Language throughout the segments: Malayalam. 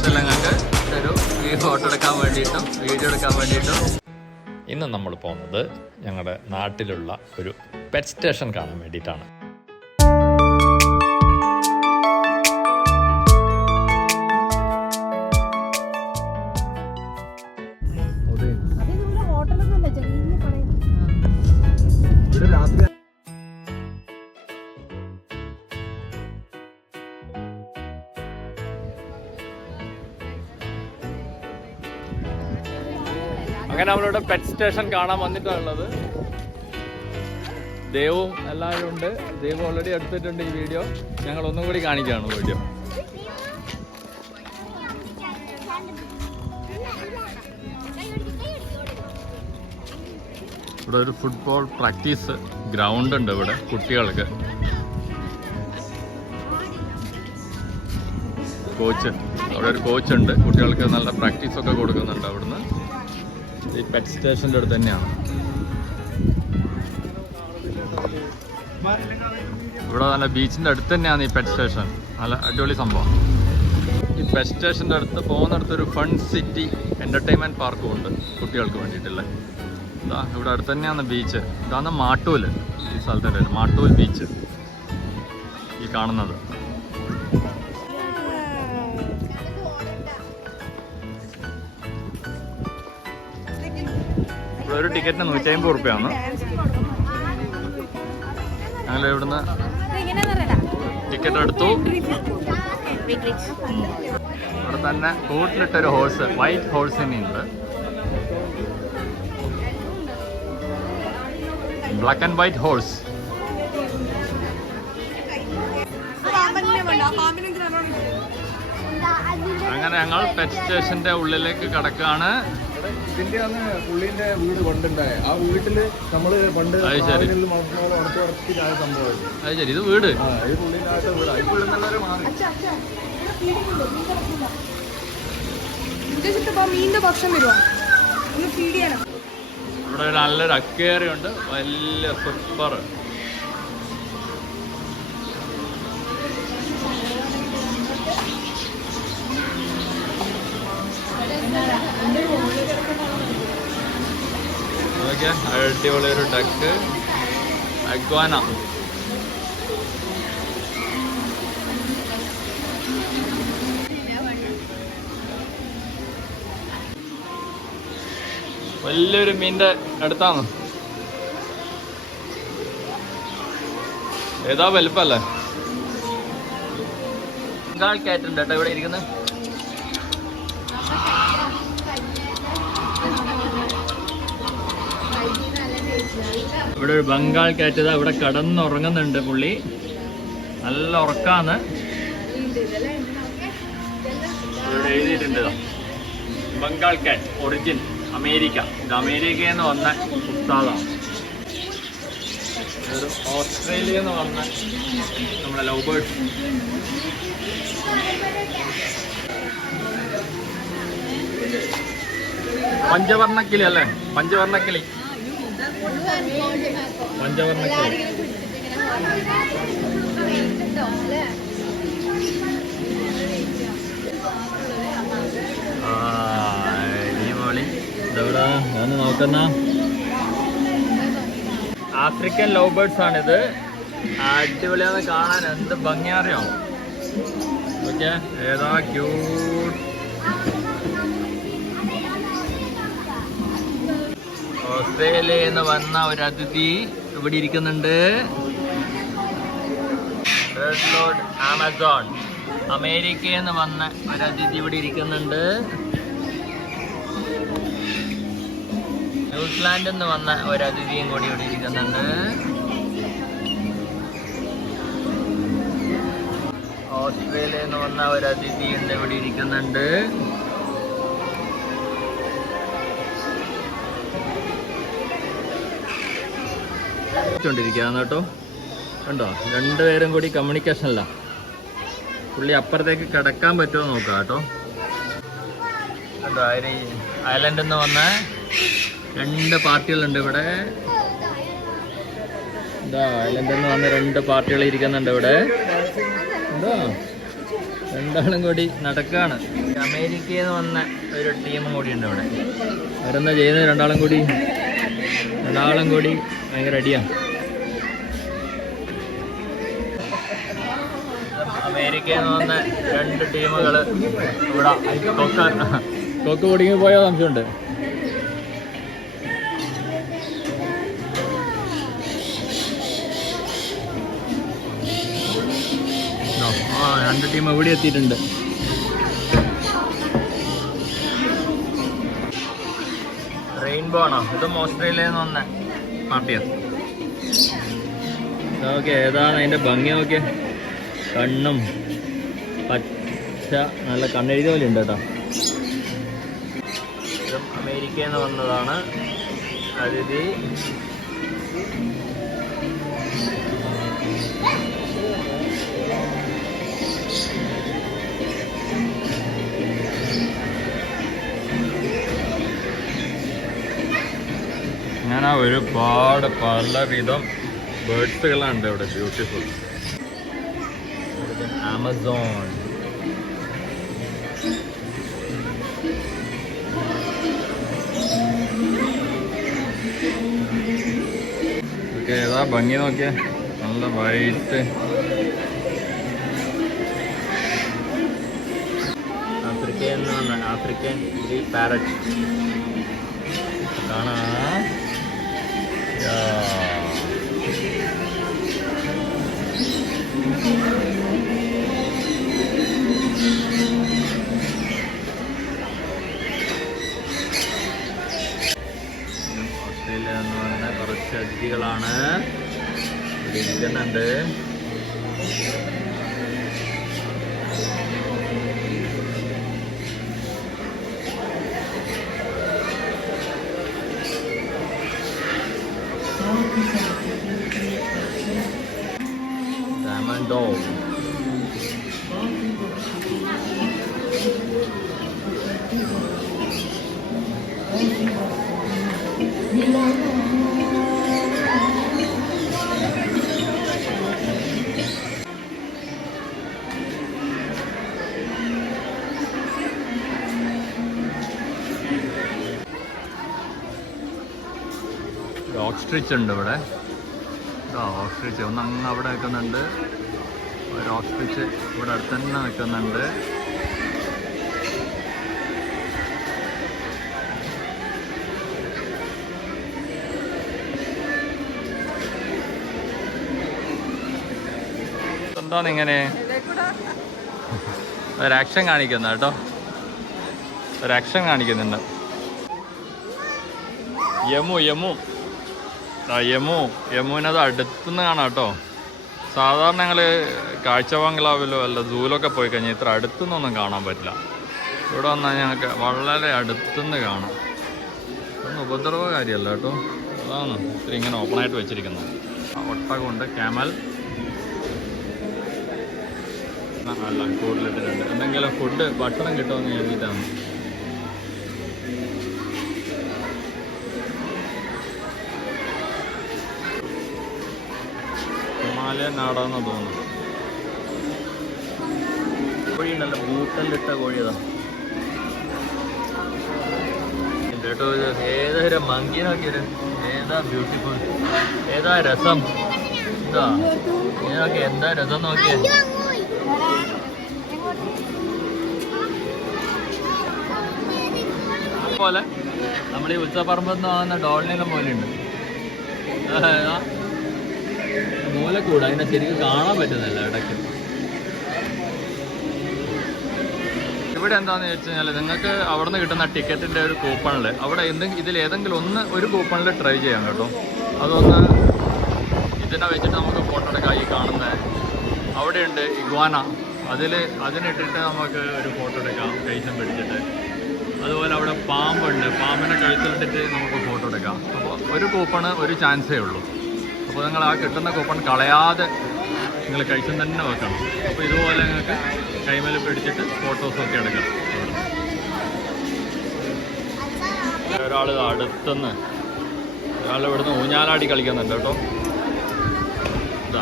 ഇഷ്ടമല്ല ഞങ്ങൾക്ക് ഒരു ഫോട്ടോ എടുക്കാൻ വേണ്ടിയിട്ടും വീഡിയോ എടുക്കാൻ വേണ്ടിയിട്ടും. ഇന്ന് നമ്മൾ പോകുന്നത് ഞങ്ങളുടെ നാട്ടിലുള്ള ഒരു പെറ്റ് സ്റ്റേഷൻ കാണാൻ വേണ്ടിയിട്ടാണ്. അങ്ങനെ നമ്മളിവിടെ പെറ്റ് സ്റ്റേഷൻ കാണാൻ വന്നിട്ടുള്ളത്. ദേവും എല്ലാവരും ഉണ്ട്. ദേവ് ഓൾറെഡി എടുത്തിട്ടുണ്ട് ഈ വീഡിയോ. ഞങ്ങൾ ഒന്നും കൂടി കാണിക്കുകയാണ് വീഡിയോ. ഇവിടെ ഒരു ഫുട്ബോൾ പ്രാക്ടീസ് ഗ്രൗണ്ട് ഉണ്ട് ഇവിടെ കുട്ടികൾക്ക്. കോച്ച് അവിടെ ഒരു കോച്ചുണ്ട്. കുട്ടികൾക്ക് നല്ല പ്രാക്ടീസൊക്കെ കൊടുക്കുന്നുണ്ട് അവിടുന്ന്. ഈ പെറ്റ് സ്റ്റേഷൻ്റെ അടുത്ത് തന്നെയാണ്. ഇവിടെ നല്ല ബീച്ചിൻ്റെ അടുത്ത് തന്നെയാണ് ഈ പെറ്റ് സ്റ്റേഷൻ. നല്ല അടിപൊളി സംഭവം. ഈ പെറ്റ് സ്റ്റേഷൻ്റെ അടുത്ത് പോകുന്നിടത്തൊരു ഫൺ സിറ്റി എൻ്റർടൈൻമെൻറ്റ് പാർക്കും ഉണ്ട് കുട്ടികൾക്ക് വേണ്ടിയിട്ടുള്ള. ഇതാ ഇവിടെ അടുത്ത് തന്നെയാണ് ബീച്ച്. ഇതാണ് മാട്ടൂൽ. ഈ സ്ഥലത്തിൻ്റെ മാട്ടൂൽ ബീച്ച് ഈ കാണുന്നത്. ഒരു ടിക്കറ്റിന് 150 റുപ്യാണ്. ഞങ്ങൾ ഇവിടുന്ന് ടിക്കറ്റ് എടുത്തു. ഇവിടെ തന്നെ കൂട്ടിലിട്ടൊരു ഹോഴ്സ്, വൈറ്റ് ഹോഴ്സ് തന്നെയുണ്ട്. Black and white horse. അങ്ങനെ ഞങ്ങൾ പെറ്റ് സ്റ്റേഷന്റെ ഉള്ളിലേക്ക് കടക്കാണ്. ഇതിന്റെയാണ് പുള്ളിന്റെ വീട് പണ്ടുണ്ടായ. ആ വീട്ടില് നമ്മള് പണ്ട് സംഭവം. അത് ശരി, ഇത് വീട്. ഈ പുള്ളിന്റെ വീട് അതിപ്പുള്ളവരെ മാറി. ഇവിടെ നല്ലൊരു അക്വേറിയം ഉണ്ട്. വലിയ സൂപ്പർ. അടിപൊളി ഒരു ഡക്ക്, അഗ്വാന. വലിയൊരു മീനിന്റെ അടുത്താണ്. ഏതാ വലുപ്പല്ലേ? ബംഗാൾ കാറ്റ് ഉണ്ട് കേട്ടോ ഇവിടെ ഇരിക്കുന്നത്. ഇവിടെ ഒരു ബംഗാൾ കാറ്റ് ഇവിടെ കടന്നുറങ്ങുന്നുണ്ട് പുള്ളി. നല്ല ഉറക്കാന്ന്. ഇവിടെ എഴുതിയിട്ടുണ്ട് ബംഗാൾ കാറ്റ് ഒറിജിൻ അമേരിക്ക. ഇത് അമേരിക്കയിൽ നിന്ന് വന്ന ഉസ്താദാണ്. ഒരു ഓസ്ട്രേലിയയിൽ നിന്ന് വന്ന നമ്മുടെ ലവ് ബേർഡ്. പഞ്ചവർണ്ണക്കിളി അല്ലേ? പഞ്ചവർണ്ണക്കിളി. പഞ്ചവർണ്ണക്കിളി. അടിപൊളി. ഇതെവിടാ ഒന്ന് നോക്കുന്ന ആഫ്രിക്കൻ ലവ് ബേർഡ്സ് ആണിത്. അടിപൊളിയാന്ന് കാണാൻ. എന്ത് ഭംഗിയറിയോ? ഓക്കെ, ഏതാ ക്യൂട്ട്. ഓസ്ട്രേലിയയിൽ നിന്ന് വന്ന ഒരു അതിഥി ഇവിടെ ഇരിക്കുന്നുണ്ട്. Red Lord Amazon. അമേരിക്കയിൽ നിന്ന് വന്ന ഒരു അതിഥി ഇവിടെ ഇരിക്കുന്നുണ്ട്. ന്യൂസിലാൻഡിൽ നിന്ന് വന്ന ഒരു അതിഥിയും കൂടി ഇവിടെ ഇരിക്കുന്നുണ്ട്. ഓസ്ട്രേലിയയിൽ നിന്ന് വന്ന ഒരു അതിഥി ഉണ്ട് ഇവിടെ ഇരിക്കുന്നുണ്ട്. ണ്ടിരിക്കുകയാണ് കേട്ടോ. കണ്ടോ, രണ്ടുപേരും കൂടി കമ്മ്യൂണിക്കേഷനല്ല. പുള്ളി അപ്പുറത്തേക്ക് കിടക്കാൻ പറ്റുമോ നോക്കാം കേട്ടോ. കണ്ടോ, അതിന് ഐലൻഡിൽ നിന്ന് വന്ന 2 പാർട്ടികളുണ്ട് ഇവിടെ. എന്താ ഐലൻഡിൽ നിന്ന് വന്ന 2 പാർട്ടികൾ ഇരിക്കുന്നുണ്ട് ഇവിടെ. എന്താ രണ്ടാളും കൂടി നടക്കാണ്. അമേരിക്കയിൽ നിന്ന് വന്ന ഒരു ടീമും കൂടി ഉണ്ട് ഇവിടെ. അവരെന്താ ചെയ്യുന്നത്? രണ്ടാളും കൂടി ഭയങ്കര അടിയാണ്. അമേരിക്കയിൽ നിന്ന് വന്ന 2 ടീമുകൾ ഇവിടെ കൊക്ക് കുടുങ്ങി പോയ സംശയമുണ്ട്. ആ 2 ടീം ഇവിടെ എത്തിയിട്ടുണ്ട്. റെയിൻബോ ആണോ? ഇതും ഓസ്ട്രേലിയയിൽ നിന്ന് വന്ന പാർട്ടിയാണ്. ഓക്കെ, ഏതാണ് അതിൻ്റെ ഭംഗി നോക്കിയേ. കണ്ണും പച്ച നല്ല കണ്ണെഴുതിയ പോലെ ഉണ്ട് കേട്ടോ. ഇതും അമേരിക്കയിൽ നിന്ന് വന്നതാണ്. അതിഥി അങ്ങനെ ഒരുപാട് പലവിധം ബേർഡ്സുകളുണ്ട് ഇവിടെ. ബ്യൂട്ടിഫുൾ. ആമസോൺ. ഓക്കെ, ഏതാ ഭംഗി നോക്കിയേ. നല്ല വൈറ്റ്. ആഫ്രിക്കൻ പാരറ്റ് കാണാം. ഓസ്ട്രേലിയ എന്ന് പറഞ്ഞ കുറച്ച് അതിഥികളാണ് ഇവിടെ ഇരിക്കുന്നുണ്ട്. Dog. ഓക്സ്ട്രിച്ച് ഉണ്ട് ഇവിടെ. ഓക്സ്ട്രിച്ച് ഒന്ന് അങ്ങ് അവിടെ നിൽക്കുന്നുണ്ട്. ഒരു ഓക്സ്ട്രിച്ച് ഇവിടെ അടുത്ത് തന്നെ നിൽക്കുന്നുണ്ട്. എന്താണിങ്ങനെ ഒരാക്ഷൻ കാണിക്കുന്ന കേട്ടോ. ഒരാക്ഷൻ കാണിക്കുന്നുണ്ട്. യമുവിനത് അടുത്തുനിന്ന് കാണാം കേട്ടോ. സാധാരണ ഞങ്ങൾ കാഴ്ച ബംഗ്ലാവിലോ അല്ല സൂലൊക്കെ പോയി കഴിഞ്ഞാൽ ഇത്ര അടുത്തുനിന്നൊന്നും കാണാൻ പറ്റില്ല. ഇവിടെ വന്നാൽ ഞങ്ങൾക്ക് വളരെ അടുത്തുനിന്ന് കാണാം. ഒന്നും ഉപദ്രവകാരിയല്ല കേട്ടോ. അതാണ് ഇത്തിരി ഇങ്ങനെ ഓപ്പണായിട്ട് വെച്ചിരിക്കുന്നത്. ഒട്ടകമുണ്ട്. ക്യാമൽ അല്ല കൂടുതലിട്ടിട്ടുണ്ട്. എന്തെങ്കിലും ഫുഡ് ഭക്ഷണം കിട്ടുമെന്ന് എഴുതിയിട്ടാണ്. ഹിമാലയൻ നാടാന്ന് തോന്നുന്നു. കോഴി നല്ല ബൂട്ടലിട്ട കോഴിയതാ കേട്ടോ. ഏതൊരു മങ്കി നോക്കിയത്. ഏതാ ബ്യൂട്ടിഫുൾ. ഏതാ രസം. ഇതാ നോക്കിയ എന്താ രസം നോക്കിയ പോലെ നമ്മൾ ഈ ഉത്സവപ്പറമ്പെന്ന് വാങ്ങുന്ന ഡോളിനെല്ലാം പോലെ ഉണ്ട്. മൂലക്കൂട് അതിനെ ശരിക്കും കാണാൻ പറ്റുന്നില്ല ഇടയ്ക്ക്. ഇവിടെ എന്താണെന്ന് വെച്ച് കഴിഞ്ഞാൽ നിങ്ങൾക്ക് അവിടെ നിന്ന് കിട്ടുന്ന ടിക്കറ്റിൻ്റെ ഒരു കൂപ്പണിൽ അവിടെ ഇതിലേതെങ്കിലും ഒരു കൂപ്പണിൽ ട്രൈ ചെയ്യാം കേട്ടോ. അതൊന്ന് ഇതിനെ വെച്ചിട്ട് നമുക്ക് ഫോട്ടോ എടുക്കാം. ഈ കാണുന്ന അവിടെയുണ്ട് ഇഗ്വാന. അതിനിട്ടിട്ട് നമുക്ക് ഒരു ഫോട്ടോ എടുക്കാം കൈസം പിടിച്ചിട്ട്. അതുപോലെ അവിടെ പാമ്പുണ്ട്. പാമ്പിനെ കഴുത്തിലിട്ടിട്ട് നമുക്ക് ഫോട്ടോ എടുക്കാം. അപ്പോൾ ഒരു കൂപ്പണ് ഒരു ചാൻസേ ഉള്ളൂ. അപ്പോൾ നിങ്ങൾ ആ കിട്ടുന്ന കൂപ്പൺ കളയാതെ നിങ്ങൾ കൈസം തന്നെ വെക്കണം. അപ്പോൾ ഇതുപോലെ നിങ്ങൾക്ക് കൈമേൽ പിടിച്ചിട്ട് ഫോട്ടോസൊക്കെ എടുക്കാം. ഒരാൾ അടുത്തുനിന്ന് ഇവിടുന്ന് ഊഞ്ഞാലാടി കളിക്കുന്നുണ്ട് കേട്ടോ.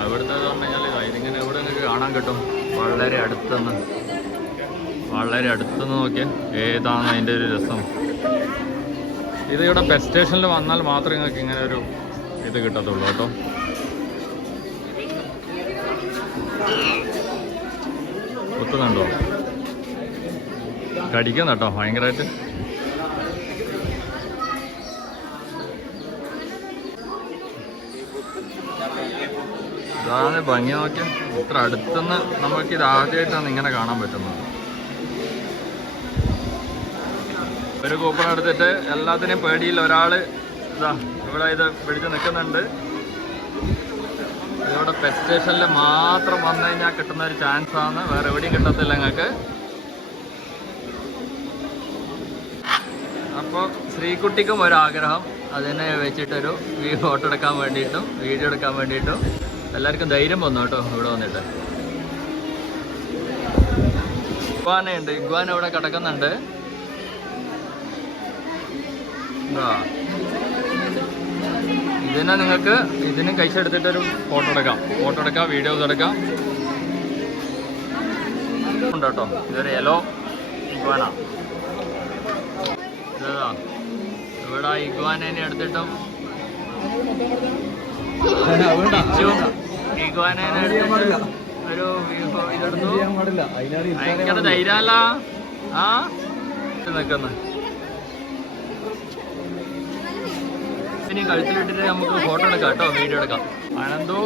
ഇവിടുത്തെ പറഞ്ഞു കഴിഞ്ഞാൽ ഇതിങ്ങനെ ഇവിടെ നിങ്ങൾക്ക് കാണാൻ കിട്ടും വളരെ അടുത്തുനിന്ന്. വളരെ അടുത്തുനിന്ന് നോക്കിയാൽ ഏതാണ് അതിൻ്റെ ഒരു രസം. ഇത് ഇവിടെ പെറ്റ് സ്റ്റേഷനിൽ വന്നാൽ മാത്രമേ നിങ്ങൾക്ക് ഇങ്ങനെ ഒരു ഇത് കിട്ടത്തുള്ളൂ കേട്ടോ. കുത്തുന്നുണ്ടോ? കടിക്കുന്ന കേട്ടോ ഭയങ്കരമായിട്ട്. ഇതാണ് ഭംഗി നോക്കിയാൽ. ഇത്ര അടുത്തുനിന്ന് നമുക്ക് ഇത് ആദ്യമായിട്ടാണ് ഇങ്ങനെ കാണാൻ പറ്റുന്നത്. ഒരു കൂപ്പൺ എടുത്തിട്ട് എല്ലാത്തിനെയും പേടിയില്ല. ഒരാൾ ഇതാ ഇവിടെ ഇത് പിടിച്ച് നിൽക്കുന്നുണ്ട്. ഇതിവിടെ പെറ്റ് സ്റ്റേഷനിൽ മാത്രം വന്നു കഴിഞ്ഞാൽ കിട്ടുന്ന ഒരു ചാൻസ് ആണ്, വേറെ എവിടെയും കിട്ടത്തില്ല നിങ്ങൾക്ക്. അപ്പോൾ ശ്രീകുട്ടിക്കും ഒരാഗ്രഹം, അതിനെ വെച്ചിട്ടൊരു ഫോട്ടോ എടുക്കാൻ വേണ്ടിയിട്ടും വീഡിയോ എടുക്കാൻ വേണ്ടിയിട്ടും എല്ലാവർക്കും ധൈര്യം വന്നു കേട്ടോ ഇവിടെ വന്നിട്ട്. ഇഗ്വാനയുണ്ട്, ഇഗ്വാന ഇവിടെ കിടക്കുന്നുണ്ട്. ഇതിനെ നിങ്ങൾക്ക് ഇതിനും കഴിച്ചെടുത്തിട്ടൊരു ഫോട്ടോ എടുക്കാം, വീഡിയോസ് എടുക്കാം ഉണ്ട് കേട്ടോ. ഇതൊരു യെല്ലോ ഇഗ്വാന. ഇതാ ഇവിടെ ഇഗ്വാനേനെ എടുത്തിട്ടും ഇഗ്വാനേനെ എടുത്തിട്ട് ഒരു ഇതെടുത്തു. ഭയങ്കര ധൈര്യമല്ല ആ നിൽക്കുന്നത്. ഇനി കഴുത്തിലിട്ടിട്ട് നമുക്ക് ഫോട്ടോ എടുക്കാം കേട്ടോ, വീഡിയോ എടുക്കാം. അനന്തു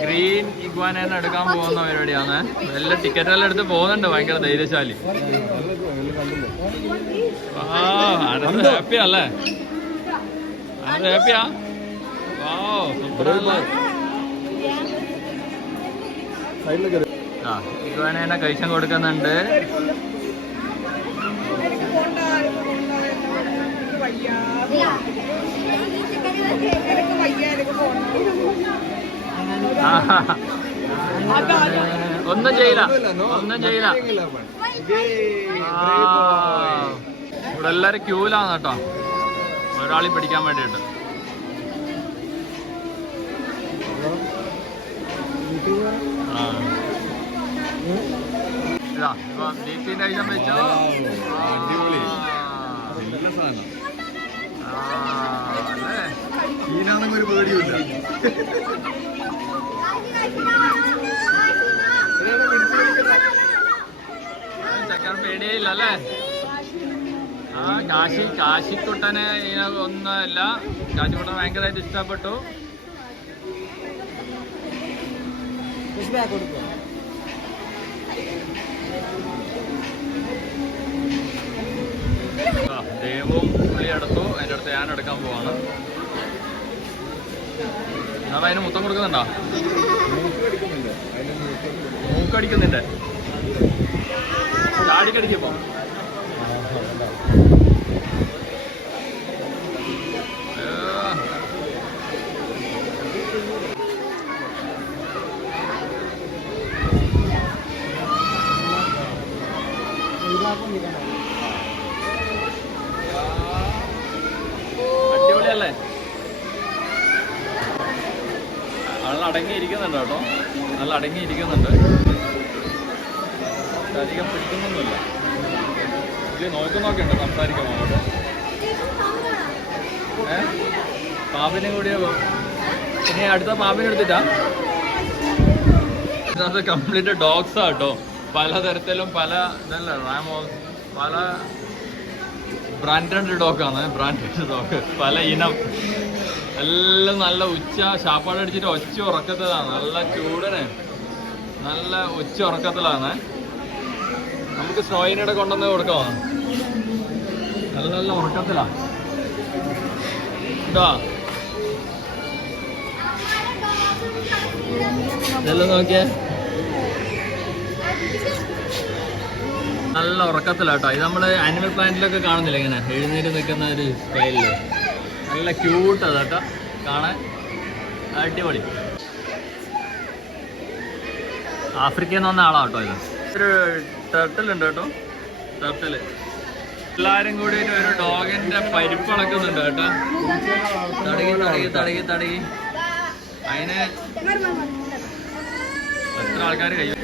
ഗ്രീൻ ഇഗ്വാനേനെ എടുക്കാൻ പോകുന്ന പരിപാടിയാണ്. നല്ല ടിക്കറ്റെല്ലാം എടുത്ത് പോകുന്നുണ്ട്, ഭയങ്കര ധൈര്യശാലി. ആ അനന്ത് ഹാപ്പിയാ അല്ലേ? അനന്ത് ഹാപ്പിയാ? വാ സൂപ്പറല്ലേ. ആ ഇഗ്വാനേനെ കഴിച്ചാൻ കൊടുക്കുന്നുണ്ട്. ഒന്നും ചെയ്യില്ല. ഇവിടെ എല്ലാരും ക്യൂലാണ് കേട്ടോ, ഒരാളി പിടിക്കാൻ വേണ്ടിയിട്ട്. ഇതാ ഇപ്പൊ ദീപിന്റെ ഐറ്റം വെച്ചോ. അല്ലേ ഒരു പേടിയില്ല. ചക്കൻ പേടിയില്ല അല്ലേ? ആ കാശിക്കുട്ടന് ഒന്നുമില്ല. കാശിക്കുട്ടൻ ഭയങ്കരമായിട്ട് ഇഷ്ടപ്പെട്ടു. ദേവും പുള്ളി എടുത്തു, അതിൻ്റെ അടുത്ത് ഞാൻ എടുക്കാൻ പോവാണ്. എന്നാൽ അതിന് മുത്തം കൊടുക്കുന്നുണ്ടോ? മൂക്കടിക്കുന്നുണ്ട്. ചാടിക്കടിക്കപ്പോ അടിപൊളിയല്ലേ? നല്ല അടങ്ങിയിരിക്കുന്നുണ്ട് കേട്ടോ, നല്ല അടങ്ങിയിരിക്കുന്നുണ്ട്. അധികം പിടിക്കുന്നൊന്നുമില്ല. ഇത് നോക്കുന്നൊക്കെ ഉണ്ട് സംസാരിക്കാൻ അങ്ങോട്ട്. പാമ്പിനെ കൂടി ഇനി അടുത്ത പാമ്പിനെ എടുത്തിട്ടാ. ഇതിനകത്ത് കംപ്ലീറ്റ് ഡോഗ്സാ കേട്ടോ, പലതരത്തിലും പല ഇതല്ല റാമോസ്, പല ബ്രാൻഡഡ് ഡോഗാണ്. ബ്രാൻഡഡ് ഡോഗ് പല ഇനം എല്ലാം നല്ല ശാപ്പാട് അടിച്ചിട്ട് ഒച്ച ഉറക്കത്തിലാണ്. നല്ല ചൂടന് നല്ല ഒച്ച ഉറക്കത്തിലാണ്. നമുക്ക് സ്നോയിനോടെ കൊണ്ടുവന്ന് കൊടുക്കാമോ? നല്ല നല്ല ഉറക്കത്തിലാ കേട്ടോ. ഇതെല്ലാം നോക്കിയേ, നല്ല ഉറക്കത്തിലാട്ടോ. ഇത് നമ്മൾ ആനിമൽ പ്ലാന്റിലൊക്കെ കാണുന്നില്ല, ഇങ്ങനെ എഴുന്നേറ്റ് നിൽക്കുന്ന ഒരു സ്റ്റൈലില്. നല്ല ക്യൂട്ട് അതാട്ടോ കാണാൻ, അടിപൊളി. ആഫ്രിക്കയിൽ നിന്ന് വന്ന ആളാട്ടോ ഇത്. ഒരു ടർട്ടിലുണ്ട് കേട്ടോ, ടർട്ടില്. എല്ലാരും കൂടി ഒരു ഡോഗിന്റെ പരിപ്പ് അളക്കുന്നുണ്ട് കേട്ടോ. തടകി തടകി തടകി തടകി അതിന് എത്ര ആൾക്കാർ കഴിയും.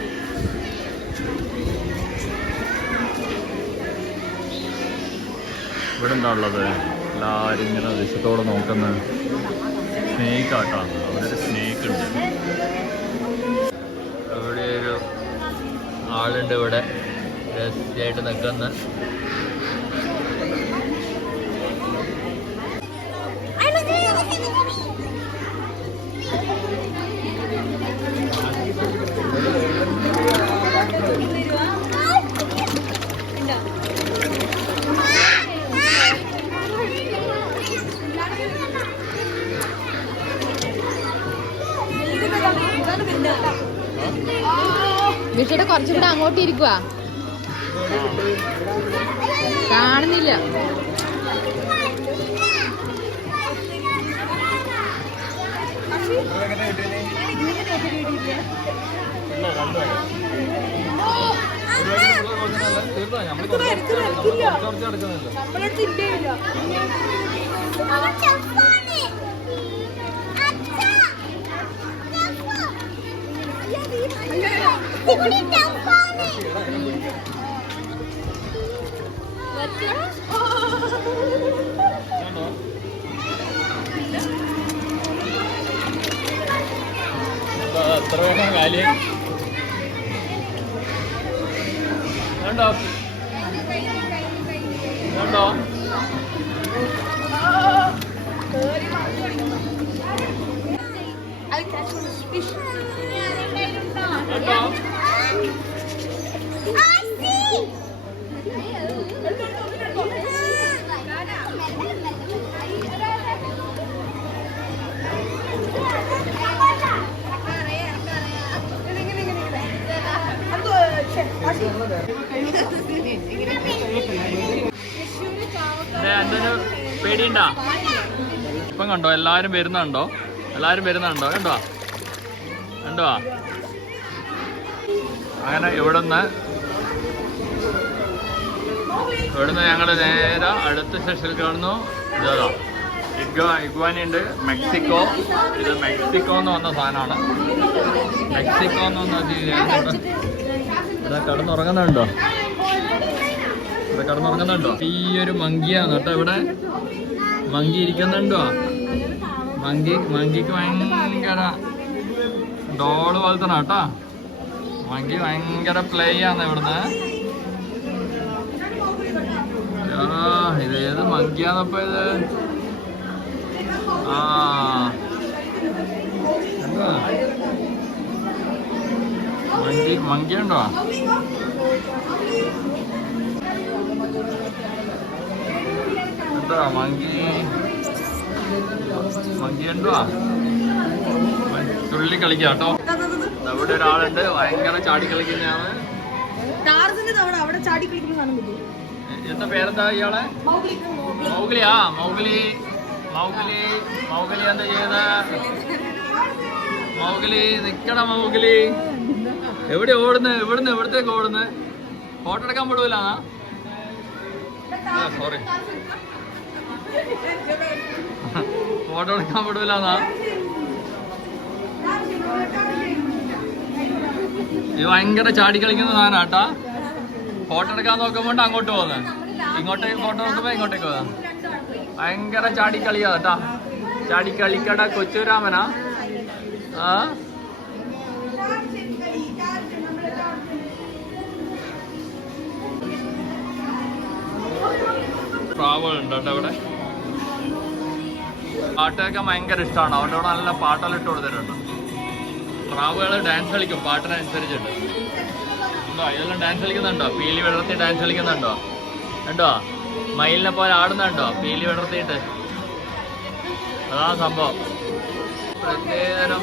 ഇവിടെ എന്താ ഉള്ളത്? എല്ലാവരും ഇങ്ങനെ ദേശത്തോടെ നോക്കുന്ന സ്നേക്ക് ആട്ടാണ്. അവിടെ ഒരു സ്നേക്ക് ഉണ്ട്. അവിടെ ഒരു ആളുണ്ട് ഇവിടെ രഹസ്യമായിട്ട് നിൽക്കുന്ന. വിഷയുടെ കുറച്ചുകൂടെ അങ്ങോട്ട് ഇരിക്കുക. കാണുന്നില്ല. എത്ര വേണം കാര്യം കണ്ടോ കണ്ടോ? എന്തൊരു പേടിയുണ്ടാ? ഇപ്പം കണ്ടോ എല്ലാരും വരുന്നുണ്ടോ? എല്ലാരും വരുന്നുണ്ടോ? കണ്ടോ കണ്ടോ? അങ്ങനെ ഇവിടുന്ന് ഞങ്ങൾ നേരെ അടുത്ത സെഷനിൽ കാണുന്നു. ഇതാ ഇഗ്വാനുണ്ട്. മെക്സിക്കോ. ഇത് മെക്സിക്കോ എന്ന് പറഞ്ഞ സാധനമാണ്. മെക്സിക്കോ എന്ന് പറഞ്ഞ ഇവിടെ കിടന്നുറങ്ങുന്നുണ്ടോ? ഇവിടെ കിടന്നുറങ്ങുന്നുണ്ടോ? ഈ ഒരു മങ്കിയാണ് കേട്ടോ. ഇവിടെ മങ്കി ഇരിക്കുന്നുണ്ടോ? മങ്കിക്ക് ഭയങ്കര ഡോള് പോലത്തെ കേട്ടോ. മങ്കി ഭയങ്കര പ്ലേ ആണ് ഇവിടുന്ന്. ഇതേത് മങ്കിയാന്നപ്പോ ഇത്? മങ്കിയുണ്ടോ? എന്താ മങ്കിയുണ്ടോ? തുള്ളി കളിക്കാട്ടോ. അവിടെ ഒരാളുണ്ട് ഭയങ്കര ചാടി കളിക്കുന്നതാണ്. എന്താ പേരെന്താ ഇയാളെ? മൗഗ്ലിയാ? മൗഗ്ലി എന്താ ചെയ്ത? മൗഗ്ലി നിക്കട. മൗഗ്ലി എവിടെ ഓടുന്നു? എവിടത്തേക്ക് ഓടുന്നു? ഫോട്ടോ എടുക്കാൻ പെടൂല. സോറി, ഫോട്ടോ എടുക്കാൻ പെടൂലെന്നാ? ഇത് ഭയങ്കര ചാടി കളിക്കുന്ന സാധനാട്ടാ. ഫോട്ടോ എടുക്കാൻ നോക്കുമ്പോണ്ട് അങ്ങോട്ട് പോകുന്നത്, ഇങ്ങോട്ടേക്ക് ഫോട്ടോ നോക്കുമ്പോ ഇങ്ങോട്ടേക്ക് പോകാം. ഭയങ്കര ചാടി കളിയാ കേട്ടാ. ചാടി കളിക്കട കൊച്ചുരാമനാ. പ്രാവുകളുണ്ട് കേട്ടോ ഇവിടെ. പാട്ട് കേൾക്കാൻ ഭയങ്കര ഇഷ്ടമാണ്. അവരുടെ കൂടെ നല്ല പാട്ടെല്ലാം ഇട്ട് കൊടുത്തിട്ടുണ്ട്. പ്രാവുകൾ ഡാൻസ് കളിക്കും പാട്ടിനനുസരിച്ചിട്ട്. ഉണ്ടോ? ഇതെല്ലാം ഡാൻസ് കളിക്കുന്നുണ്ടോ? പീലി വിടർത്തി ഡാൻസ് കളിക്കുന്നുണ്ടോ? ഉണ്ടോ? മയിലിനെ പോലെ ആടുന്നുണ്ടോ പീലി വിടർത്തിയിട്ട്? അതാ സംഭവം. പ്രത്യേകം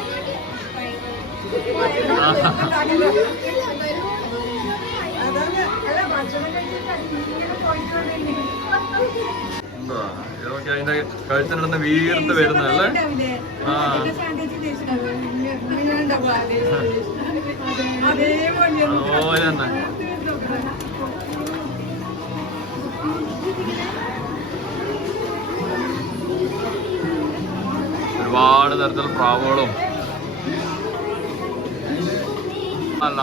ഇതൊക്കെ അതിന്റെ കഴുത്തിനിടന്ന് വീർത്ത് വരുന്നതല്ലേ? അതുപോലെ തന്നെ. ഒരുപാട് തരത്തിൽ പ്രാവുകളും അല്ല.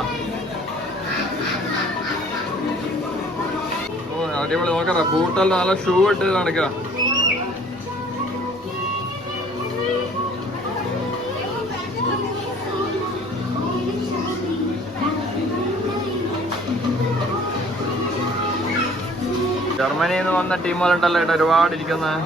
ഓ അടിപൊളി നോക്കറ ബൂട്ടെല്ലാം നല്ല ഷൂ ഇട്ട് നടക്കുക. ജർമ്മനിയിൽ നിന്ന് വന്ന ടീമുകളുണ്ടല്ലോ ഇവിടെ ഒരുപാട് ഇരിക്കുന്നത്.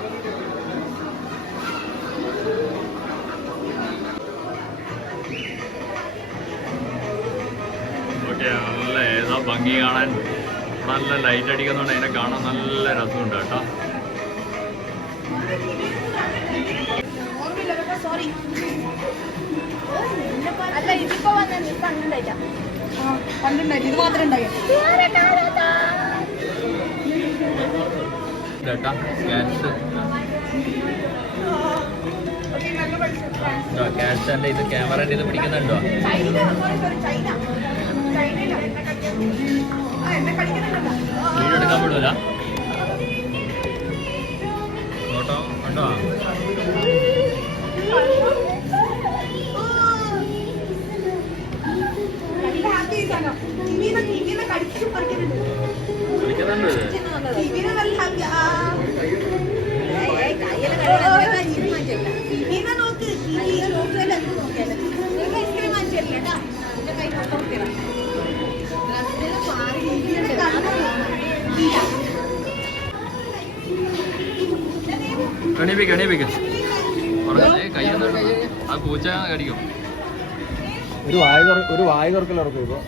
ഓക്കെ, നല്ല ഏതാ ഭംഗി കാണാൻ. നല്ല ലൈറ്റ് അടിക്കുന്നുണ്ട്, അതിനെ കാണാൻ നല്ല രസമുണ്ട് കേട്ടോ. ഇത് മാത്രമേ ഉണ്ടായി. ക്യാഷ് ഇത് ക്യാമറന്റെ ഇത് പിടിക്കുന്നുണ്ടോ? വീഡിയോ എടുക്കാൻ വിടൂല ഫോട്ടോ കണ്ടോ? കളിക്കുന്നുണ്ടോ കണിപ്പിക്ക കയ്യൊന്നും ആ പൂച്ച കടിക്കും. ഒരു വായ തുറക്കൽ ഇറക്കും ഇപ്പൊ.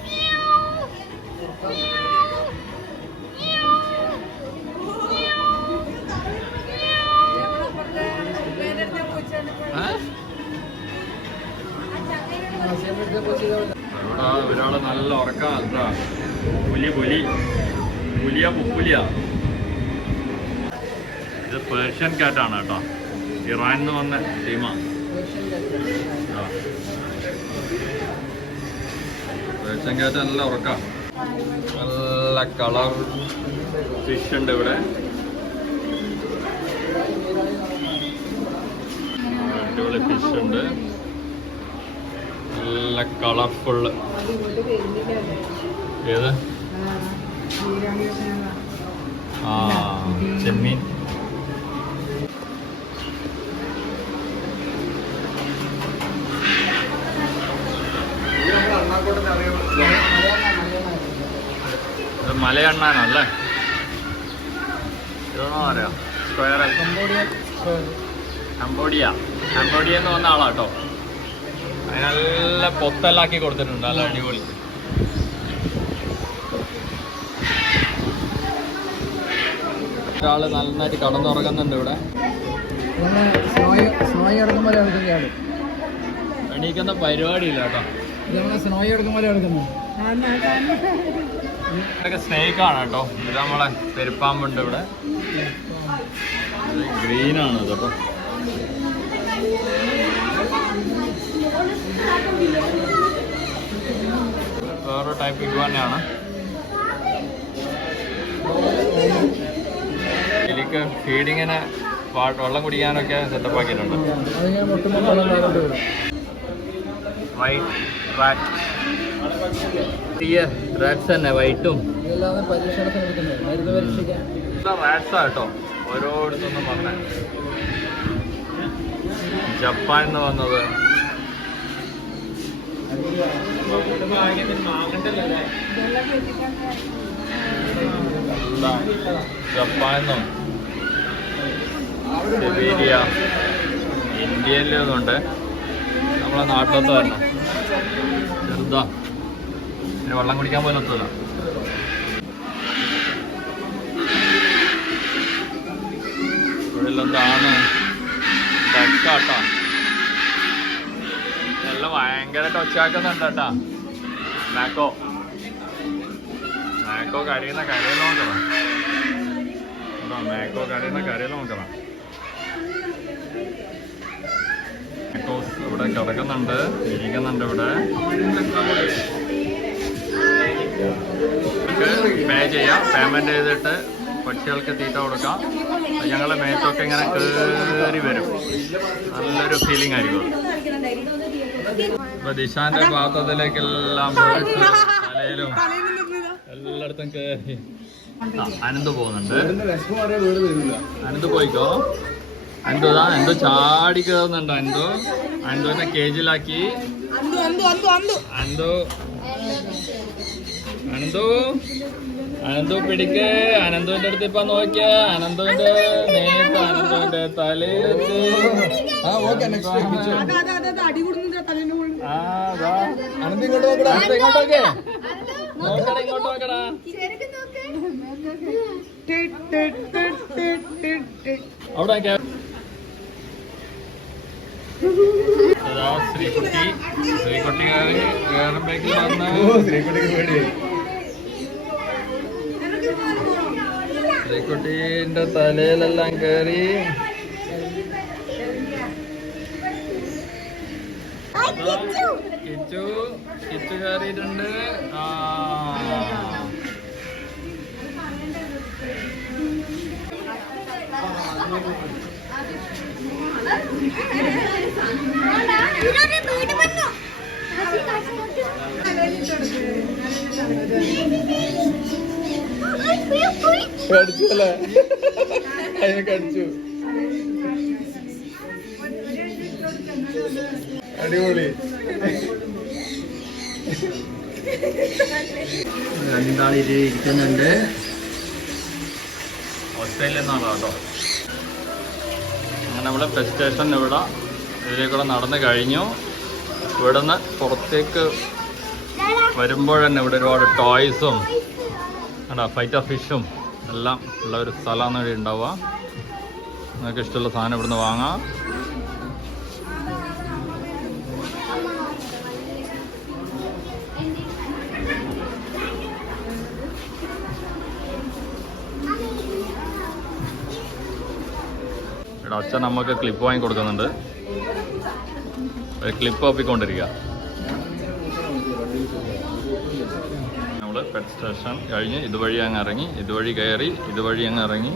ഒരാള് നല്ല ഉറക്കാം. പുലിയ ഇത് പേർഷ്യൻ കാറ്റാണ് കേട്ടോ. ഇറാനിൽ നിന്ന് വന്ന ടീമാണ്. പേർഷ്യൻ കാറ്റ് നല്ല ഉറക്കാം. നല്ല കളർ ഫിഷ് ഉണ്ട് ഇവിടെ. അടിപൊളി ഫിഷ് ഉണ്ട്, നല്ല കളർഫുള്ള്. ഏത്? ആ, ചെമ്മീൻ. ഇത് മലയണ്ണാനല്ലേ? ഇതൊന്നും അറിയാം. സ്ക്വയർ കംബോഡിയ എന്ന് വന്ന ആളാട്ടോ. അതിന് നല്ല പൊത്തെല്ലാക്കി കൊടുത്തിട്ടുണ്ട്, നല്ല അടിപൊളി. ഒരാള് നന്നായിട്ട് കടന്നുറങ്ങുന്നുണ്ട് ഇവിടെ. എണീക്കുന്ന പരിപാടിയില്ല കേട്ടോ. ഇതൊക്കെ സ്നേക്കാണ് കേട്ടോ. ഇത് നമ്മളെ പെരുപ്പാമ്പുണ്ട് ഇവിടെ. ഗ്രീനാണ് കേട്ടോ. വേറെ ടൈപ്പ് ഇഗ്വാനയാണ്. ഇതിലേക്ക് ഫീഡിങ്ങിന് വെള്ളം കുടിക്കാനൊക്കെ സെറ്റപ്പ് ആക്കിയിട്ടുണ്ട്. വൈറ്റ് റാറ്റ്, റാറ്റ്സ് തന്നെ വൈറ്റും റാറ്റ്സാ കേട്ടോ. ഓരോരുത്തൊന്നും വന്നേ. ജപ്പാനിൽ നിന്ന് വന്നത്, ജപ്പാനിൽ നിന്നും സിബീരിയ, ഇന്ത്യയിൽ നിന്നുണ്ട്. നമ്മളെ നാട്ടിലത്തെ തന്നെ ചെറുതാ, പിന്നെ വെള്ളം കുടിക്കാൻ പോലും എത്തൂല. ഇവിടെന്താണ് ഡക്കാട്ടാ. എല്ലാം ഭയങ്കരമായിട്ട് ഒച്ചാക്കുന്നുണ്ട് കേട്ടാ. മാക്കോ കരയുന്ന കരയിൽ നോക്കണം. മാക്കോ കരയുന്ന കരയിൽ നോക്കണം. മാക്കോസ് ഇവിടെ കിടക്കുന്നുണ്ട്, ഇരിക്കുന്നുണ്ട് ഇവിടെ. പേ ചെയ്യാം. പേയ്മെന്റ് ചെയ്തിട്ട് പക്ഷികൾക്ക് തീറ്റ കൊടുക്കാം. ഞങ്ങളുടെ മേത്തൊക്കെ ഇങ്ങനെ കയറി വരും. നല്ലൊരു ഫീലിംഗ് ആയിരിക്കും. ഇപ്പൊ ദിശാന്റെ പാത്രത്തിലേക്കെല്ലാം തലയിലും എല്ലായിടത്തും കയറി അനന്ത് പോകുന്നുണ്ട്. വീടിന്റെ വിഷമം അറിയാൻ വീട് വരില്ല. അനന്ത് പോയിക്കോ. അനന്തതാ എന്തോ ചാടി കയറുന്നുണ്ട്. അനന്തുവിനെ കേജിലാക്കി. അനന്തു പിടിക്ക്. അനന്തുവിന്റെ അടുത്ത് ഇപ്പൊ നോക്കിയ അനന്തുവിന്റെ നേരത്തെ അനന്തുവിന്റെ തലയിലെത്തി. ഇങ്ങോട്ട് നോക്കടാ. ഇങ്ങോട്ടോക്കെ ഇങ്ങോട്ട് നോക്കടാ. അവിടെ ശ്രീകുട്ടി വേറെ ബൈക്കിൽ വന്ന് ശ്രീകുട്ടീന്റെ തലയിലെല്ലാം കയറി. കിച്ചു കയറിയിട്ടുണ്ട്. കടിച്ചല്ലേ? അതിനെ കടിച്ചു. അടിപൊളി. രണ്ടാളിരിക്കുന്നുണ്ട്. ഓസ്ട്രേലിയൻ നിന്നാണ് കേട്ടോ. അങ്ങനെ നമ്മൾ ബസ് സ്റ്റേഷൻ ഇതിലേക്കൂടെ നടന്നു കഴിഞ്ഞു. ഇവിടെ നിന്ന് പുറത്തേക്ക് വരുമ്പോഴന്നെ ഇവിടെ ഒരുപാട് ടോയ്സും ഫൈറ്റർ ഫിഷും എല്ലാം ഉള്ള ഒരു സ്ഥലമാണ് ഇവിടെ ഉണ്ടാവുക. നിങ്ങൾക്ക് ഇഷ്ടമുള്ള സാധനം ഇവിടുന്ന് വാങ്ങാം. ഇവിടെ അച്ഛൻ നമുക്ക് ക്ലിപ്പ് വാങ്ങി കൊടുക്കുന്നുണ്ട്. ഒരു ക്ലിപ്പ് ഒപ്പിക്കൊണ്ടിരിക്കുക. നമ്മൾ പെറ്റ് സ്റ്റേഷൻ കഴിഞ്ഞ് ഇതുവഴി അങ്ങ് ഇറങ്ങി, ഇതുവഴി കയറി, ഇതുവഴി അങ്ങ് ഇറങ്ങി.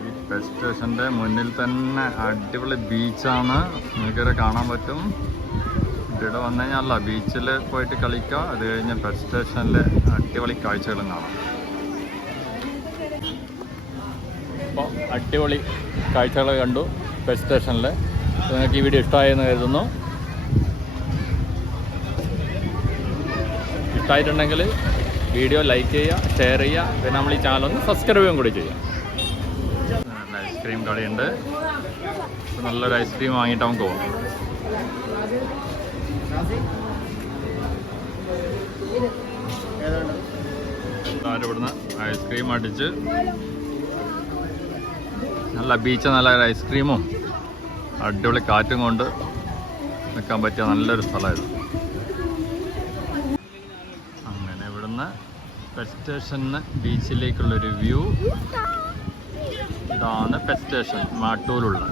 ഈ പെറ്റ് സ്റ്റേഷൻ്റെ മുന്നിൽ തന്നെ അടിപൊളി ബീച്ചാണ്. നിങ്ങൾക്കിവിടെ കാണാൻ പറ്റും. ഇവിടെ വന്നു കഴിഞ്ഞാൽ ബീച്ചിൽ പോയിട്ട് കളിക്കുക. അത് കഴിഞ്ഞ് പെറ്റ് സ്റ്റേഷനിൽ അടിപൊളി കാഴ്ചകളും കാണാം. അപ്പോൾ അടിപൊളി കാഴ്ചകൾ കണ്ടു പെറ്റ് സ്റ്റേഷനിൽ. നിങ്ങൾക്ക് ഈ വീഡിയോ ഇഷ്ടമായെന്ന് കരുതുന്നു. ഇഷ്ടമായിട്ടുണ്ടെങ്കിൽ വീഡിയോ ലൈക്ക് ചെയ്യുക, ഷെയർ ചെയ്യുക. പിന്നെ നമ്മൾ ഈ ചാനൽ ഒന്ന് സബ്സ്ക്രൈബ് ചെയ്യുകയും കൂടി ചെയ്യുക. ഐസ്ക്രീം കടയുണ്ട്. നല്ലൊരു ഐസ്ക്രീം വാങ്ങിയിട്ട് നമുക്ക് പോകാം. ഇവിടുന്ന് ഐസ്ക്രീം അടിച്ച് നല്ല ബീച്ച്, നല്ല ഐസ്ക്രീമും അടിപൊളി കാറ്റും കൊണ്ട് നിൽക്കാൻ പറ്റിയ നല്ലൊരു സ്ഥലമായിരുന്നു. അങ്ങനെ ഇവിടുന്ന് പെറ്റ് സ്റ്റേഷന് ബീച്ചിലേക്കുള്ളൊരു വ്യൂ. ഇതാണ് പെറ്റ് സ്റ്റേഷൻ മാട്ടൂരുള്ള.